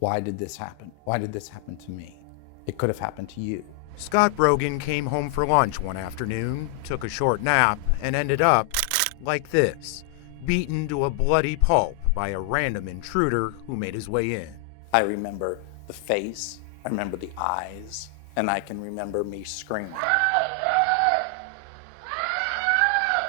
Why did this happen? Why did this happen to me? It could have happened to you. Scott Brogan came home for lunch one afternoon, took a short nap, and ended up like this, beaten to a bloody pulp by a random intruder who made his way in. I remember the face, I remember the eyes, and I can remember me screaming.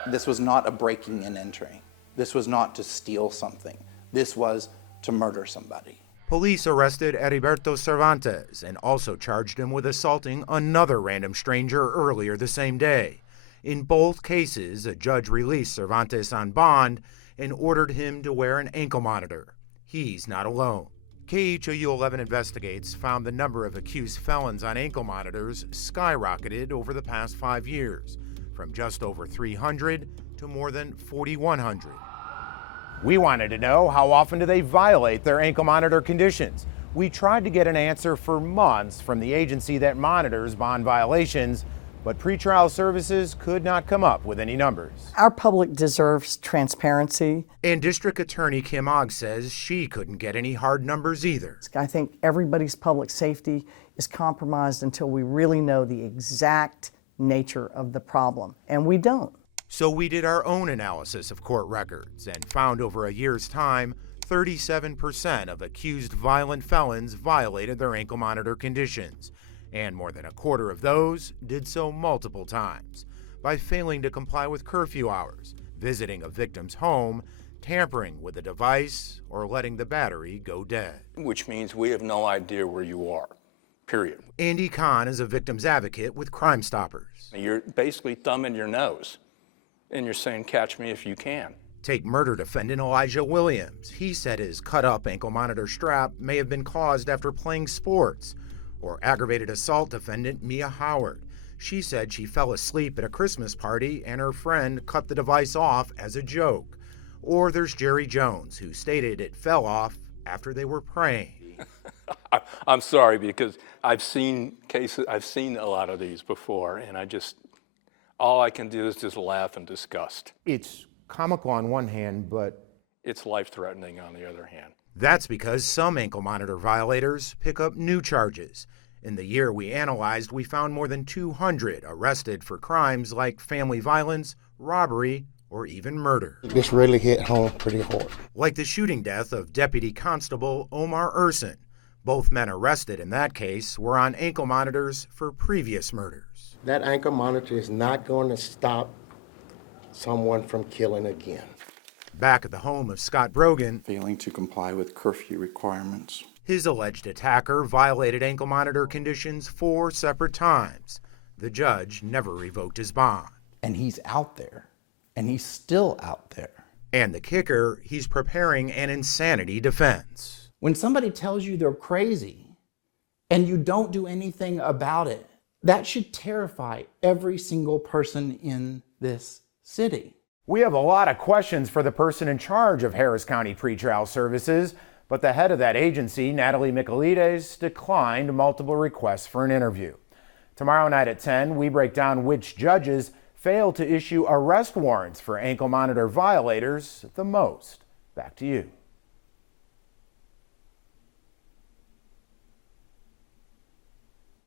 This was not a breaking and entering. This was not to steal something. This was to murder somebody. Police arrested Heriberto Cervantes and also charged him with assaulting another random stranger earlier the same day. In both cases, a judge released Cervantes on bond and ordered him to wear an ankle monitor. He's not alone. KHOU 11 Investigates found the number of accused felons on ankle monitors skyrocketed over the past 5 years, from just over 300 to more than 4,100. We wanted to know, how often do they violate their ankle monitor conditions? We tried to get an answer for months from the agency that monitors bond violations, but pretrial services could not come up with any numbers. Our public deserves transparency. And District Attorney Kim Ogg says she couldn't get any hard numbers either. I think everybody's public safety is compromised until we really know the exact nature of the problem, and we don't. So we did our own analysis of court records and found over a year's time, 37% of accused violent felons violated their ankle monitor conditions, and more than a quarter of those did so multiple times by failing to comply with curfew hours, visiting a victim's home, tampering with a device, or letting the battery go dead. Which means we have no idea where you are, period. Andy Kahn is a victim's advocate with Crime Stoppers. You're basically thumbing your nose, and you're saying, catch me if you can. Take murder defendant Elijah Williams. He said his cut-up ankle monitor strap may have been caused after playing sports. Or aggravated assault defendant Mia Howard. She said she fell asleep at a Christmas party and her friend cut the device off as a joke. Or there's Jerry Jones, who stated it fell off after they were praying. I'm sorry, because I've seen a lot of these before, and all I can do is just laugh in disgust. It's comical on one hand, but it's life-threatening on the other hand. That's because some ankle monitor violators pick up new charges. In the year we analyzed, we found more than 200 arrested for crimes like family violence, robbery, or even murder. This really hit home pretty hard. Like the shooting death of Deputy Constable Omar Urson. Both men arrested in that case were on ankle monitors for previous murders. That ankle monitor is not going to stop someone from killing again. Back at the home of Scott Brogan, Failing to comply with curfew requirements. His alleged attacker violated ankle monitor conditions 4 separate times. The judge never revoked his bond. And he's out there, and he's still out there. And the kicker, he's preparing an insanity defense. When somebody tells you they're crazy and you don't do anything about it, that should terrify every single person in this city. We have a lot of questions for the person in charge of Harris County Pretrial Services, but the head of that agency, Natalie Michaelides, declined multiple requests for an interview. Tomorrow night at 10, we break down which judges failed to issue arrest warrants for ankle monitor violators the most. Back to you.